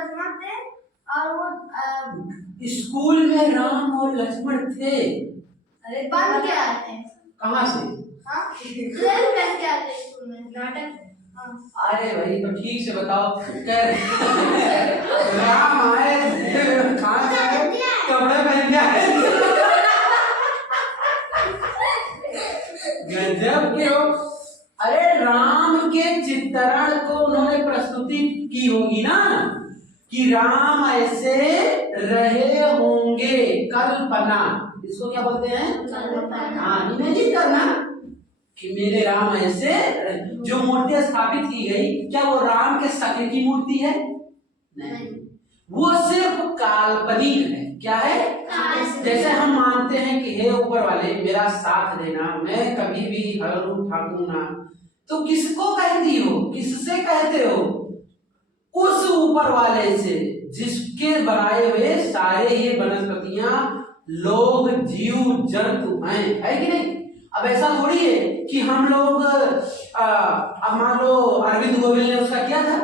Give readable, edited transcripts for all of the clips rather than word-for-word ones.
लक्ष्मण थे और वो स्कूल में राम और लक्ष्मण थे। अरे बन के आते हैं कहाँ से? हाँ ड्रेस पहन के आते हैं स्कूल में नाटक। अरे भाई तो ठीक से बताओ राम आए कहाँ से आए? कपड़े पहन के आए। गजब के हो। अरे राम के चित्रण को उन्होंने प्रस्तुति की होगी ना कि राम ऐसे रहे होंगे, कल्पना, इसको क्या बोलते हैं? हाँ, इमेजिन करना कि मेरे राम ऐसे। जो मूर्ति स्थापित की गई क्या वो राम के शक्ल की मूर्ति है? नहीं, वो सिर्फ काल्पनिक है। क्या है? जैसे हम मानते हैं कि हे ऊपर वाले मेरा साथ देना, मैं कभी भी हल उठाऊं ना, तो किसको कहती हो, किससे कहते हो? उस ऊपर वाले से जिसके बनाए हुए सारे ये वनस्पतियां, लोग, जीव जंतु हैं, है कि नहीं? अब ऐसा थोड़ी है कि हम लोग अब मान लो अरविंद गोविल ने उसका किया था,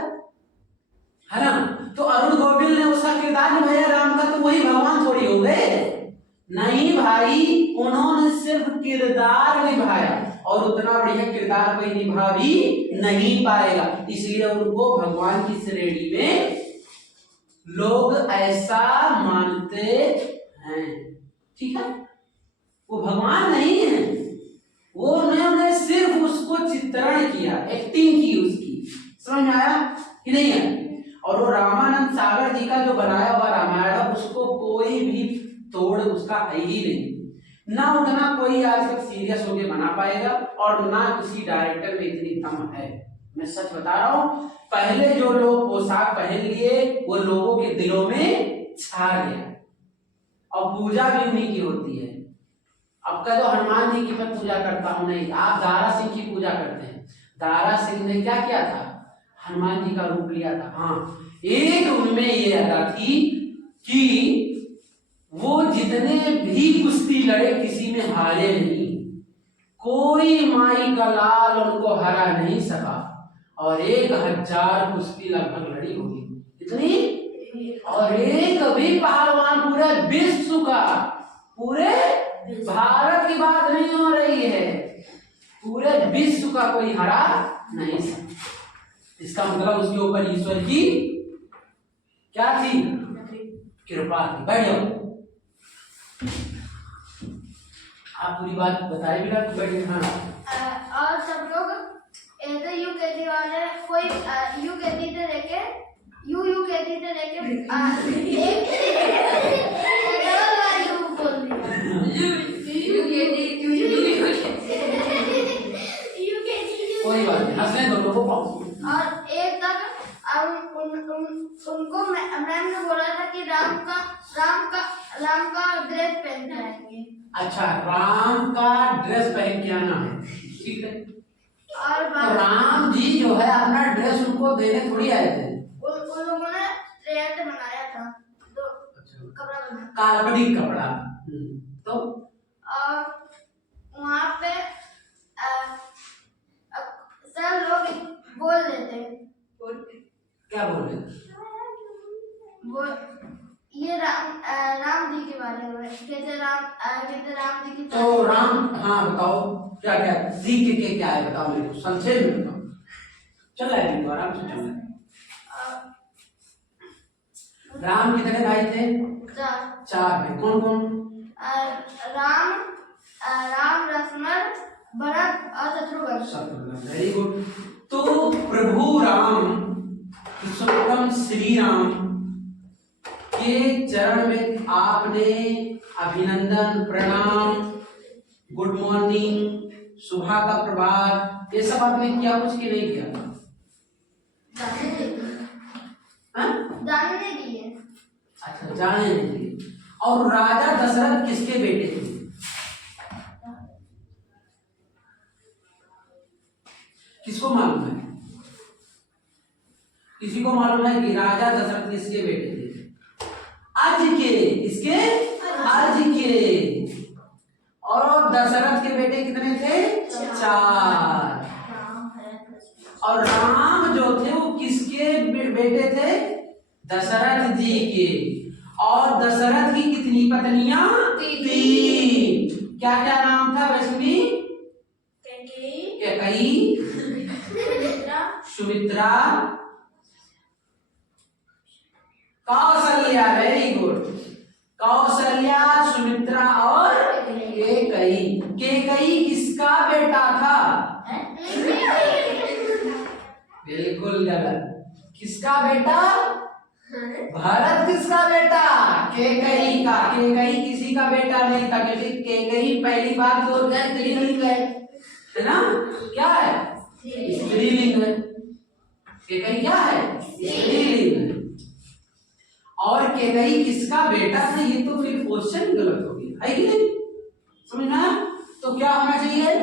है ना? तो अरुण गोविल ने उसका किरदार निभाया राम का, तो वही भगवान थोड़ी हो गए। नहीं भाई, उन्होंने सिर्फ किरदार निभाया और उतना बढ़िया किरदार कोई निभा भी नहीं पाएगा, इसलिए उनको भगवान की श्रेणी में लोग ऐसा मानते हैं। ठीक है, वो भगवान नहीं है, वो उन्होंने सिर्फ उसको चित्रण किया, एक्टिंग की उसकी। समझ में आया कि नहीं है? और वो रामानंद सागर जी का जो बनाया हुआ रामायण, उसको कोई भी तोड़ उसका है ही नहीं। ना उतना कोई आज तक सीरियस होके बना पाएगा और ना किसी डायरेक्टर में इतनी दम है। मैं सच बता रहा हूँ, पहले जो लोग पोशाक पहन लिए वो लोगों के दिलों में छा गया और पूजा भी उन्हीं की होती है। अब कह दो हनुमान जी की मैं पूजा करता हूँ, नहीं, आप दारा सिंह की पूजा करते हैं। दारा सिंह ने क्या किया था? हनुमान जी का रूप लिया था। हाँ, एक उनमें ये अदा थी कि वो जितने भी कुश्ती लड़े किसी में हारे नहीं, कोई माई का लाल उनको हरा नहीं सका और 1000 कुश्ती लगभग लड़ी होगी। कितनी? और एक भी पहलवान पूरे विश्व का, पूरे भारत की बात नहीं हो रही है, पूरे विश्व का कोई हरा नहीं सका। इसका मतलब उसके ऊपर ईश्वर की क्या थी? कृपा थी। बैठ जाओ, आप पूरी बात बताए बिना तो बैठे। हाँ, और सब लोग ऐसे यू कहते वाले, कोई यू कहती थे लेके यू कहती थे लेके एक डबल बार यू बोल दिया। कोई बात नहीं, हंसने दो लोगों को। और एक तक उनको मैम ने बोला था कि राम का ड्रेस पहन के आएंगे। अच्छा, राम का ड्रेस पहन के आना है, ठीक है। और तो राम जी जो है अपना ड्रेस उनको देने थोड़ी आए थे, उन लोगों ने ट्रेंड बनाया था, तो कपड़ा बना, काल्पनिक कपड़ा। तो और वहाँ पे सब लोग बोल देते हैं। क्या बोल रहे? वो ये राम जी के बारे में कहते राम जी की। तो राम, हाँ बताओ क्या क्या सीख के क्या है, बताओ मेरे को संक्षेप में बताओ। चल रहा है आराम से चल रहा है। राम कितने भाई थे? 4 भाई। कौन कौन? राम, लक्ष्मण, भरत और शत्रुघ्न। Very good. तो प्रभु राम, पुरुषोत्तम श्री राम के चरण में आपने अभिनंदन, प्रणाम, गुड मॉर्निंग, सुबह का प्रभात, ये सब आपने किया कुछ कि नहीं किया? जाने नहीं दिए। अच्छा, जाने नहीं दिए। और राजा दशरथ किसके बेटे थे? किसको मालूम है? किसी को मालूम है कि राजा दशरथ किसके बेटे थे? अर्ज के। इसके अर्ज के। और दशरथ के बेटे कितने थे? 4। और राम जो थे वो किसके बेटे थे? दशरथ और दशरथ की कितनी पत्नियां? 3। क्या क्या नाम था वैष्णवी? कैकेयी, सुमित्रा, कौशल्या। Very good. कौशल्या, सुमित्रा और कैकेयी। कैकेयी किसका बेटा था? बिल्कुल गलत। किसका बेटा? भरत किसका बेटा? कैकेयी का। कैकेयी किसी का बेटा नहीं था, क्योंकि कैकेयी पहली बार तो स्त्रीलिंग है ना? क्या है? स्त्रीलिंग है। कैकेयी क्या है? स्त्रीलिंग है। और कैकेयी किसका बेटा था, ये तो फिर क्वेश्चन गलत हो गया, है कि नहीं? समझ में आया? तो क्या होना चाहिए?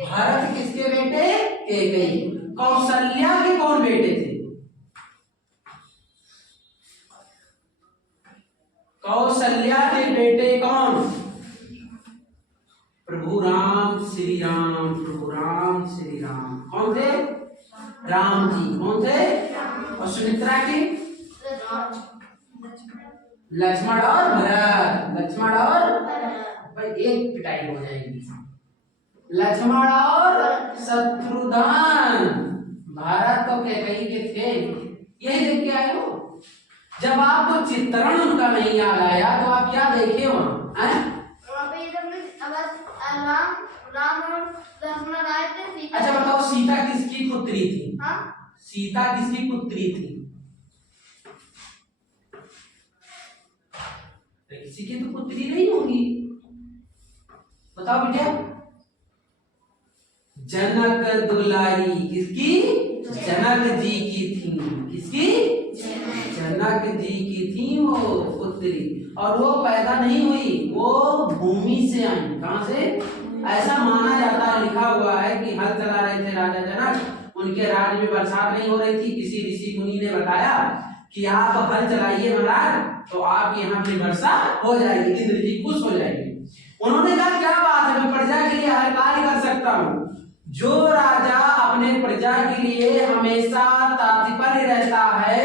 भरत किसके बेटे? कैकेयी। कौशल्या के कौन बेटे थे? कौशल्या के बेटे कौन? प्रभु राम श्री राम। प्रभु राम श्री राम कौन थे? राम जी। कौन थे? और सुमित्रा के? लक्ष्मण और भरत। लक्ष्मण और भाई एक पिटाई हो जाएगी। लक्ष्मण और शत्रुघ्न। भारत तो कैकेयी के थे। यही देख के आए हो। जब आपको चित्रण उनका नहीं याद आया तो आप क्या देखे वहां? राम और लक्ष्मण आए थे। अच्छा बताओ, सीता किसकी पुत्री थी? हाँ? सीता किसकी पुत्री थी? किसी की तो पुत्री नहीं होगी, बताओ बेटा। जनक दुलारी। किसकी? जनक जी की थी। किसकी? जनक जी की थी वो पुत्री। और वो पैदा नहीं हुई, वो भूमि से आई। कहां से? ऐसा माना जाता है, लिखा हुआ है कि हल चला रहे थे राजा जनक, उनके राज्य में बरसात नहीं हो रही थी। किसी ऋषि मुनि ने बताया कि आप हल चलाइए महाराज, तो आपके यहाँ पे वर्षा हो जाएगी, इंद्र जी खुश हो जाएंगे। उन्होंने कहा क्या बात है, मैं प्रजा के लिए हर कार्य कर सकता हूँ। जो राजा अपने प्रजा के लिए हमेशा तात्पर्य रहता है,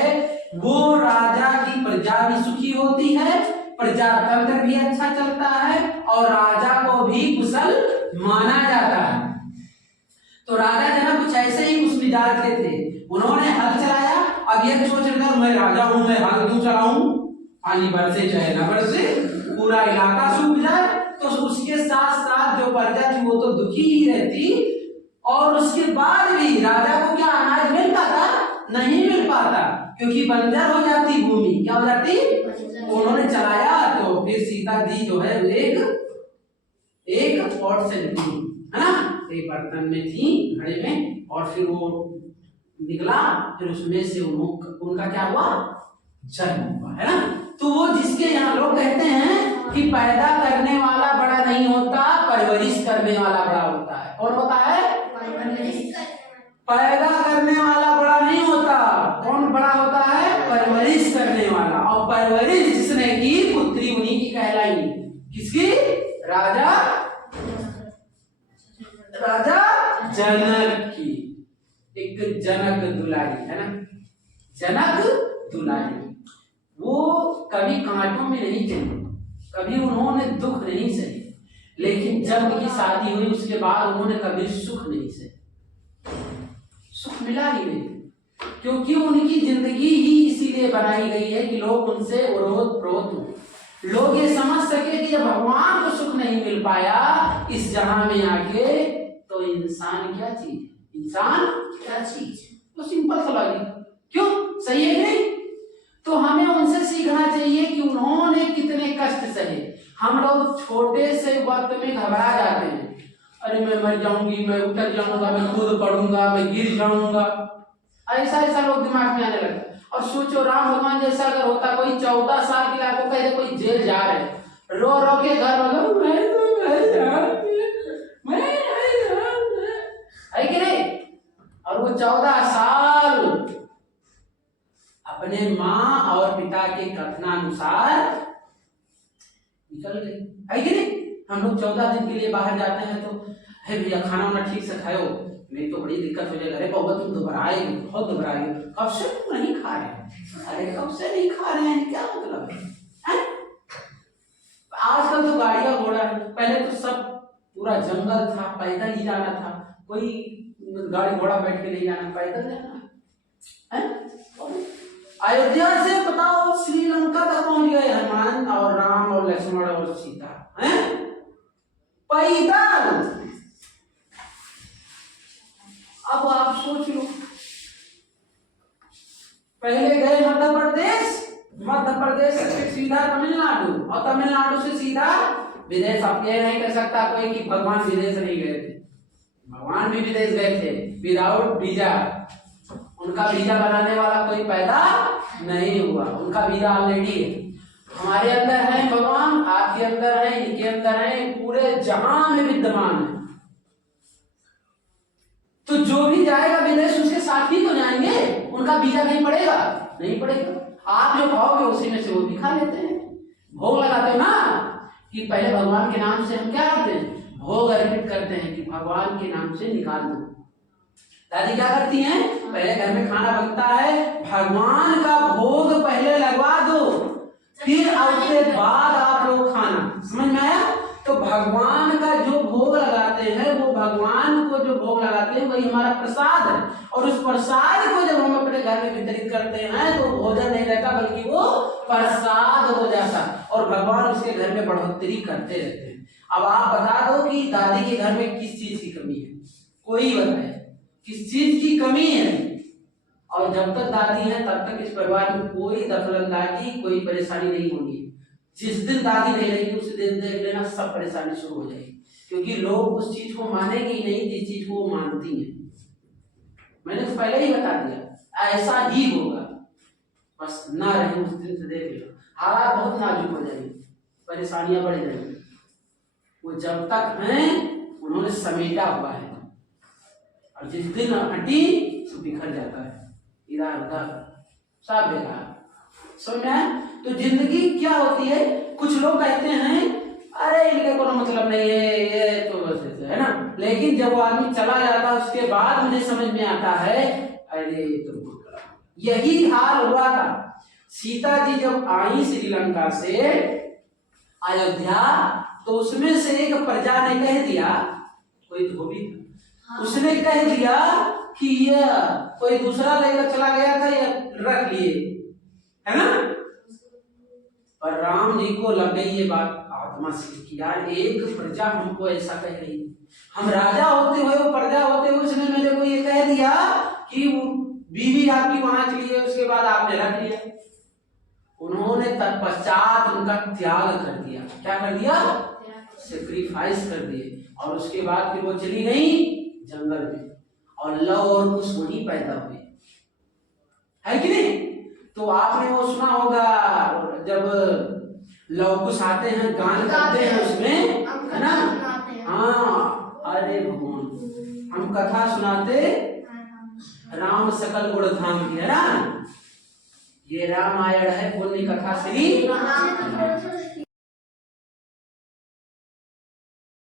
वो राजा की प्रजा भी सुखी होती है, प्रजातंत्र भी अच्छा चलता है, और राजा को भी कुशल माना जाता है। तो राजा जनक कुछ ऐसे ही उस मिजाज के थे। उन्होंने हल चलाया। अब ये सोच रहे थे मैं राजा हूं, मैं हल क्यों चलाऊं, पानी बरसे चाहे न बरसे, पूरा इलाका सूख जाए। तो उसके साथ साथ जो प्रजा थी वो तो दुखी ही रहती, और उसके बाद भी राजा को क्या अनाज मिल पाता? नहीं मिल पाता, क्योंकि बंजर हो जाती भूमि। क्या हो जाती? उन्होंने चलाया तो फिर सीता जी जो है एक पॉट से निकली, है ना, एक बर्तन में थी, घड़े में, और फिर वो निकला, फिर उसमें से उनका क्या हुआ? जन्म हुआ, है ना। तो वो जिसके यहाँ लोग कहते हैं कि पैदा करने वाला बड़ा नहीं होता, परवरिश करने वाला बड़ा होता है। कौन होता है? पैदा करने वाला बड़ा नहीं होता। कौन बड़ा होता है? परवरिश करने वाला। और परवरिश जिसने की, पुत्री उन्हीं की कहलाई। किसकी? राजा जनक की। एक जनक दुलारी, है ना, जनक दुलारी। वो कभी कांटों में नहीं चली, कभी उन्होंने दुख नहीं सही, लेकिन जब उनकी शादी हुई उसके बाद उन्होंने कभी सुख नहीं सही। सुख मिला ही नहीं, क्योंकि उनकी जिंदगी ही इसीलिए बनाई गई है कि लोग उनसे ओत प्रोत हो। लोग ये समझ सके कि जब भगवान को सुख नहीं मिल पाया इस जहां में आके, तो इंसान क्या चीज है? इंसान क्या चीज? तो सिंपल सा लॉजिक। क्यों? सही है नहीं? तो हमें उनसे सीखना चाहिए कि उन्होंने कितने कष्ट सहे। हम लोग छोटे से वक्त में घबरा जाते हैं, अरे मैं मर जाऊंगी, मैं उतर जाऊंगा, मैं कूद पड़ूंगा, मैं गिर जाऊंगा, ऐसा लोग दिमाग में आने लगता है। और सोचो राम भगवान जैसा अगर होता, कोई 14 साल के लाखों कहे कोई जेल जा रहे, रो रो के घर वालों है कि नहीं, और वो 14 साल अपने माँ और पिता के कथनानुसार निकल गए, है कि नहीं। हम लोग 14 दिन के लिए बाहर जाते हैं तो है भैया खाना वाना ठीक से खाओ, नहीं तो बड़ी दिक्कत हो जाएगी। अरे बाबा तुम दोबाराए, बहुत दोबाराए, कब से तुम नहीं खा रहे? अरे कब से नहीं खा रहे हैं, क्या मतलब है? आजकल तो गाड़ियां घोड़ा है, पहले तो सब पूरा जंगल था, पैदल ही जाना था, कोई गाड़ी घोड़ा बैठ के नहीं जाना, पैदल जाना है। अयोध्या से बताओ श्रीलंका तक पहुंच गए हनुमान और राम और लक्ष्मण और सीता, हैं पैदल। अब आप सोच लो, पहले गए मध्य प्रदेश से सीधा तमिलनाडु, और तमिलनाडु से सीधा विदेश। अब ये नहीं कर सकता कोई कि भगवान विदेश नहीं गए थे, भगवान भी विदेश गए थे विदाउट वीजा। उनका वीजा बनाने वाला कोई पैदा नहीं हुआ, उनका वीजा ऑलरेडी है। हमारे अंदर है भगवान, आपके अंदर है, इनके अंदर है, पूरे जहां में विद्यमान है। तो जो भी जाएगा विदेश उसके साथ ही तो जाएंगे, उनका वीजा नहीं पड़ेगा, नहीं पड़ेगा। आप जो खाओगे उसी में से वो भी खा लेते हैं, भोग लगाते हैं ना, कि पहले भगवान के नाम से हम क्या करते हैं, भोग अर्पित करते हैं कि भगवान के नाम से निकाल दो। दादी क्या करती हैं, पहले घर में खाना बनता है, भगवान का भोग पहले लगवा दो, फिर उसके बाद आप लोग खाना। समझ में आया? तो भगवान का जो भोग लगाते हैं, वो भगवान को जो भोग लगाते हैं वही हमारा प्रसाद है, और उस प्रसाद को जब हम अपने घर में वितरित करते हैं तो भोजन नहीं रहता बल्कि वो प्रसाद हो जाता, और भगवान उसके घर में बढ़ोतरी करते रहते हैं। अब आप बता दो कि दादी के घर में किस चीज की कमी है, कोई बताए किस चीज की कमी है? और जब तक दादी है तब तक इस परिवार में कोई दखलंदाजी, कोई परेशानी नहीं होगी। जिस दिन दादी नहीं रहेगी उस दिन देख लेना सब परेशानी शुरू हो जाएगी, क्योंकि लोग उस चीज को मानेंगे ही नहीं जिस चीज को वो मानती है। मैंने तो पहले ही बता दिया ऐसा ही होगा, बस ना रहे उस दिन से देख लेना, हालात बहुत नाजुक हो जाएंगे, परेशानियां बढ़ जाएंगी। वो जब तक हैं उन्होंने समेटा हुआ है, और जिस दिन हटी तो बिखर जाता है, इधर उधर सब बेकार। समझ में? तो जिंदगी क्या होती है? कुछ लोग कहते हैं अरे इनके कोई मतलब नहीं है, ये तो बस ऐसे है ना, लेकिन जब वो आदमी चला जाता है उसके बाद मुझे समझ में आता है अरे तो यही हाल हुआ था। सीता जी जब आई श्रीलंका से अयोध्या, तो उसमें से एक प्रजा ने कह दिया, कोई धोबी था, उसने कह दिया कि ये कोई दूसरा लेकर चला गया था, ये रख लिए, है ना। पर राम जी को लग गई ये बात आत्मा से कि यार एक प्रजा हमको ऐसा कह रही, हम राजा होते हुए वो प्रजा होते हुए उसने मेरे को ये कह दिया कि बीवी आपकी वहां चली है, उसके बाद आपने रख लिया। उन्होंने तत्पश्चात उनका त्याग कर दिया। क्या कर दिया? सेक्रीफाइस कर दिए, और उसके बाद फिर वो चली गई जंगल में, और लव और कुछ वही पैदा हुए, है कि नहीं? तो आपने वो सुना होगा जब लवकुश आते हैं गान करते हैं उसमें, है ना। हाँ, अरे भगवान हम कथा सुनाते राम सकल गुण धाम की, है ना। ये रामायण है पुण्य कथा श्री